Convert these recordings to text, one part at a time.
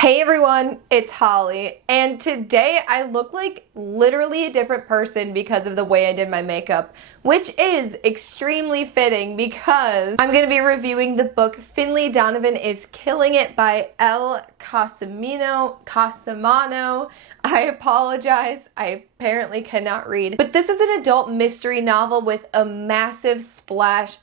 Hey everyone, it's Holly, and today I look like literally a different person because of the way I did my makeup, which is extremely fitting because I'm going to be reviewing the book Finlay Donovan is Killing It by Elle Cosimano. I apologize, I apparently cannot read. But this is an adult mystery novel with a massive splash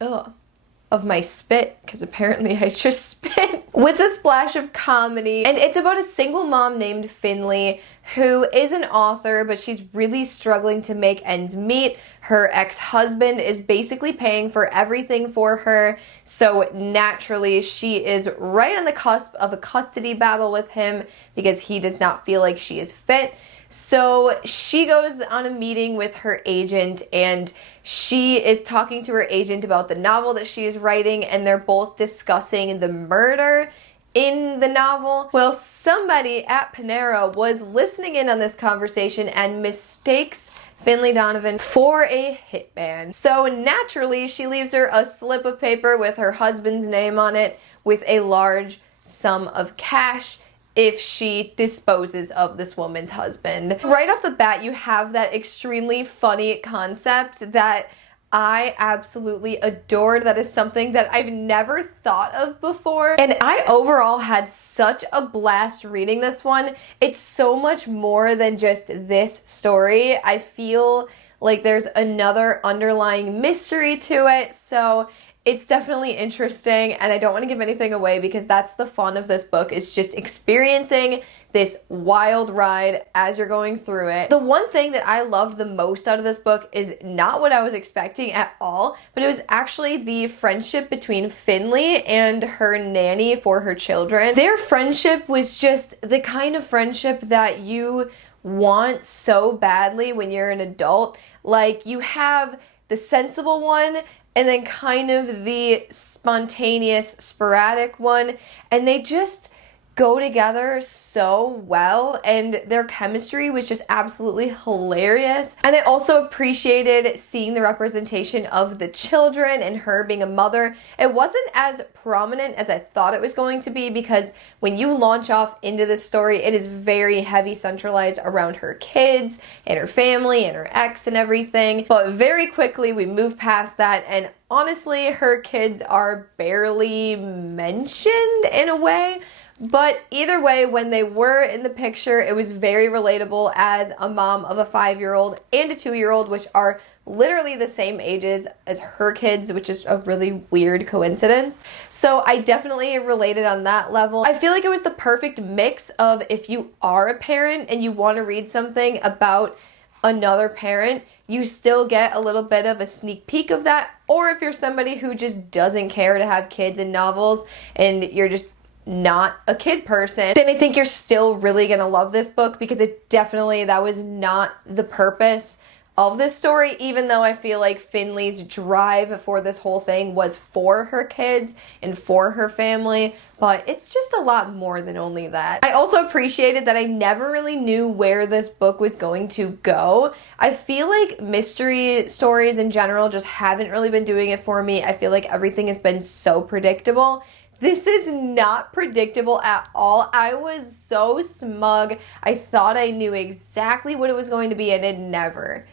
of my spit, because apparently I just spit, with a splash of comedy. And it's about a single mom named Finlay who is an author, but she's really struggling to make ends meet. Her ex-husband is basically paying for everything for her, so naturally she is right on the cusp of a custody battle with him because he does not feel like she is fit. So she goes on a meeting with her agent, and she is talking to her agent about the novel that she is writing, and they're both discussing the murder in the novel. Well, somebody at Panera was listening in on this conversation and mistakes Finlay Donovan for a hitman. So naturally, she leaves her a slip of paper with her husband's name on it with a large sum of cash if she disposes of this woman's husband. Right off the bat, you have that extremely funny concept that I absolutely adored. That is something that I've never thought of before. And I overall had such a blast reading this one. It's so much more than just this story. I feel like there's another underlying mystery to it. So it's definitely interesting, and I don't want to give anything away because that's the fun of this book, is just experiencing this wild ride as you're going through it. The one thing that I loved the most out of this book is not what I was expecting at all, but it was actually the friendship between Finlay and her nanny for her children. Their friendship was just the kind of friendship that you want so badly when you're an adult. Like, you have the sensible one, and then kind of the spontaneous, sporadic one, and they just go together so well, and their chemistry was just absolutely hilarious. And I also appreciated seeing the representation of the children and her being a mother. It wasn't as prominent as I thought it was going to be, because when you launch off into this story, it is very heavy centralized around her kids and her family and her ex and everything. But very quickly we move past that, and honestly, her kids are barely mentioned in a way. But either way, when they were in the picture, it was very relatable as a mom of a 5-year-old and a 2-year-old, which are literally the same ages as her kids, which is a really weird coincidence. So I definitely related on that level. I feel like it was the perfect mix of, if you are a parent and you want to read something about another parent, you still get a little bit of a sneak peek of that. Or if you're somebody who just doesn't care to have kids in novels and you're just not a kid person, then I think you're still really gonna love this book, because that was not the purpose of this story, even though I feel like Finlay's drive for this whole thing was for her kids and for her family, but it's just a lot more than only that. I also appreciated that I never really knew where this book was going to go. I feel like mystery stories in general just haven't really been doing it for me. I feel like everything has been so predictable. This is not predictable at all. I was so smug. I thought I knew exactly what it was going to be, and it never,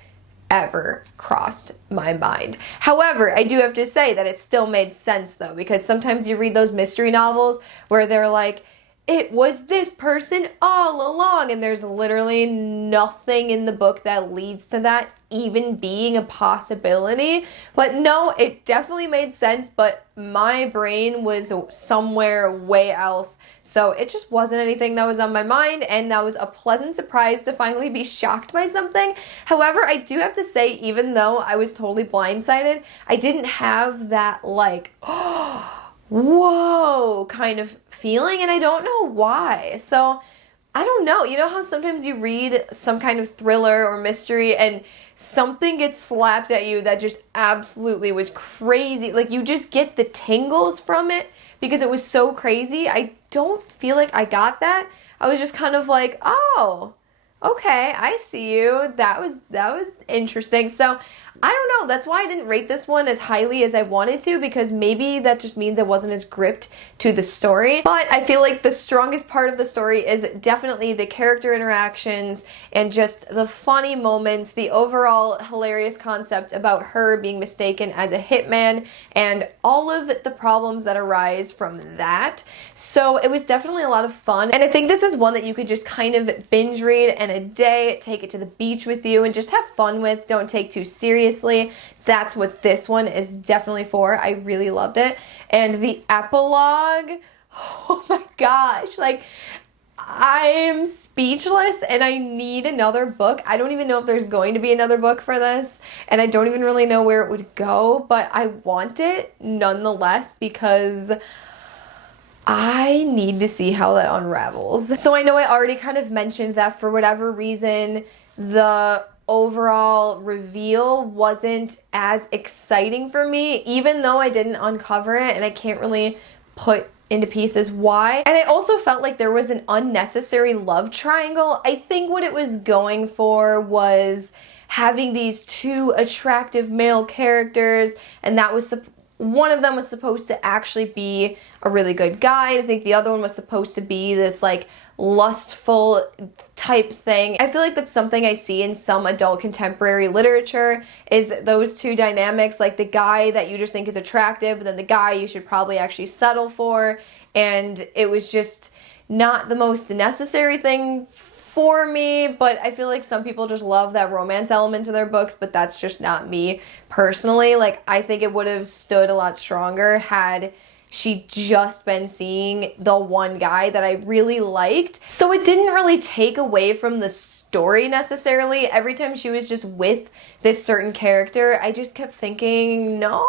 ever crossed my mind. However, I do have to say that it still made sense though, because sometimes you read those mystery novels where they're like, it was this person all along, and there's literally nothing in the book that leads to that even being a possibility. But no, it definitely made sense, but my brain was somewhere way else, so it just wasn't anything that was on my mind, and that was a pleasant surprise to finally be shocked by something. However, I do have to say, even though I was totally blindsided, I didn't have that like, whoa kind of feeling, and I don't know why. So I don't know. You know how sometimes you read some kind of thriller or mystery and something gets slapped at you that just absolutely was crazy. Like, you just get the tingles from it because it was so crazy. I don't feel like I got that. I was just kind of like, oh, okay, I see you. That was interesting. So I don't know. That's why I didn't rate this one as highly as I wanted to, because maybe that just means I wasn't as gripped to the story. But I feel like the strongest part of the story is definitely the character interactions and just the funny moments, the overall hilarious concept about her being mistaken as a hitman and all of the problems that arise from that. So it was definitely a lot of fun, and I think this is one that you could just kind of binge read in a day, take it to the beach with you, and just have fun with. Don't take too seriously. That's what this one is definitely for. I really loved it. And the epilogue, oh my gosh, like, I'm speechless and I need another book. I don't even know if there's going to be another book for this, and I don't even really know where it would go, but I want it nonetheless because I need to see how that unravels. So I know I already kind of mentioned that for whatever reason, the overall reveal wasn't as exciting for me, even though I didn't uncover it, and I can't really put into pieces why. And I also felt like there was an unnecessary love triangle. I think what it was going for was having these two attractive male characters, and that was one of them was supposed to actually be a really good guy. I think the other one was supposed to be this like lustful type thing. I feel like that's something I see in some adult contemporary literature, is those two dynamics, like the guy that you just think is attractive, but then the guy you should probably actually settle for, and it was just not the most necessary thing for me. But I feel like some people just love that romance element to their books, but that's just not me personally. Like, I think it would have stood a lot stronger had she just been seeing the one guy that I really liked. So it didn't really take away from the story necessarily. Every time she was just with this certain character, I just kept thinking, no,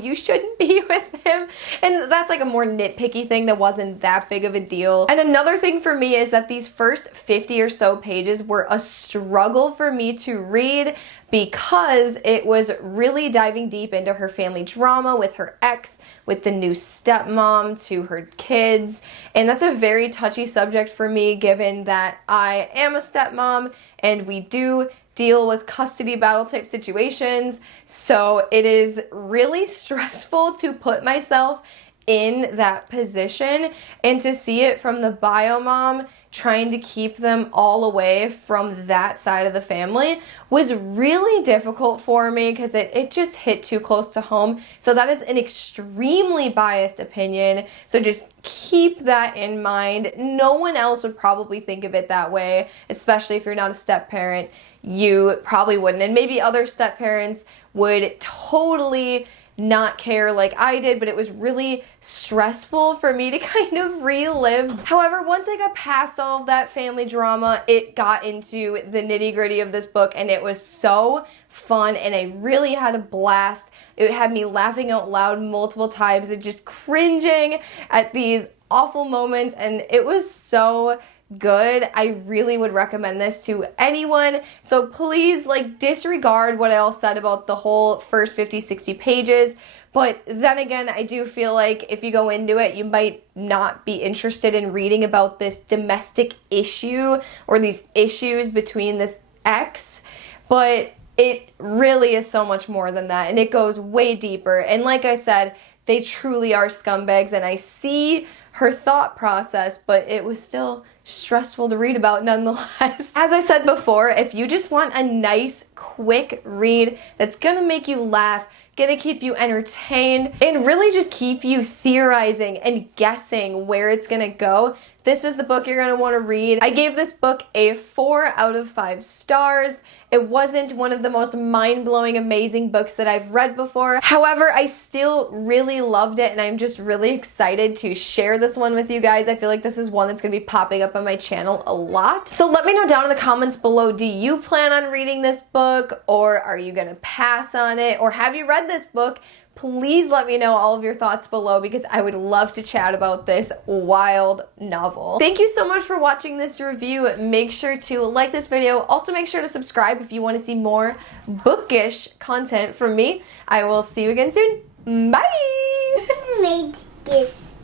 you shouldn't be with him. And that's like a more nitpicky thing that wasn't that big of a deal. And another thing for me is that these first 50 or so pages were a struggle for me to read, because it was really diving deep into her family drama with her ex, with the new stepmom to her kids. And that's a very touchy subject for me, given that I am a stepmom and we do deal with custody battle type situations. So it is really stressful to put myself in that position, and to see it from the bio mom trying to keep them all away from that side of the family was really difficult for me, because it just hit too close to home. So that is an extremely biased opinion, so just keep that in mind. No one else would probably think of it that way, especially if you're not a step parent. You probably wouldn't, and maybe other step parents would totally not care like I did, but it was really stressful for me to kind of relive. However, once I got past all of that family drama, it got into the nitty-gritty of this book, and it was so fun, and I really had a blast. It had me laughing out loud multiple times and just cringing at these awful moments, and it was so good. I really would recommend this to anyone. So please, like, disregard what I all said about the whole first 50, 60 pages. But then again, I do feel like if you go into it, you might not be interested in reading about this domestic issue or these issues between this ex. But it really is so much more than that, and it goes way deeper. And like I said, they truly are scumbags, and I see her thought process, but it was still stressful to read about nonetheless. As I said before, if you just want a nice, quick read that's gonna make you laugh, gonna keep you entertained, and really just keep you theorizing and guessing where it's gonna go, this is the book you're gonna wanna read. I gave this book a 4 out of 5 stars. It wasn't one of the most mind-blowing, amazing books that I've read before. However, I still really loved it, and I'm just really excited to share this one with you guys. I feel like this is one that's going to be popping up on my channel a lot. So let me know down in the comments below, do you plan on reading this book, or are you going to pass on it, or have you read this book? Please let me know all of your thoughts below, because I would love to chat about this wild novel. Thank you so much for watching this review. Make sure to like this video. Also make sure to subscribe if you want to see more bookish content from me. I will see you again soon. Bye! I made this.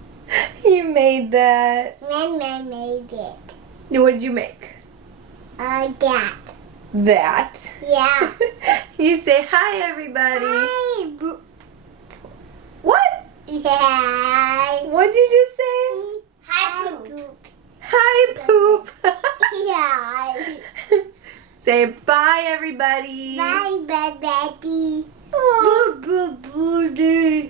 You made that. I made it. What did you make? That. that. Yeah. You say hi, everybody. Hi. What? Yeah. What'd you just say? Hi, poop. Hi, poop. Yeah. Say bye, everybody. Bye, Betty. Aw. Boo, boo, boo, boo.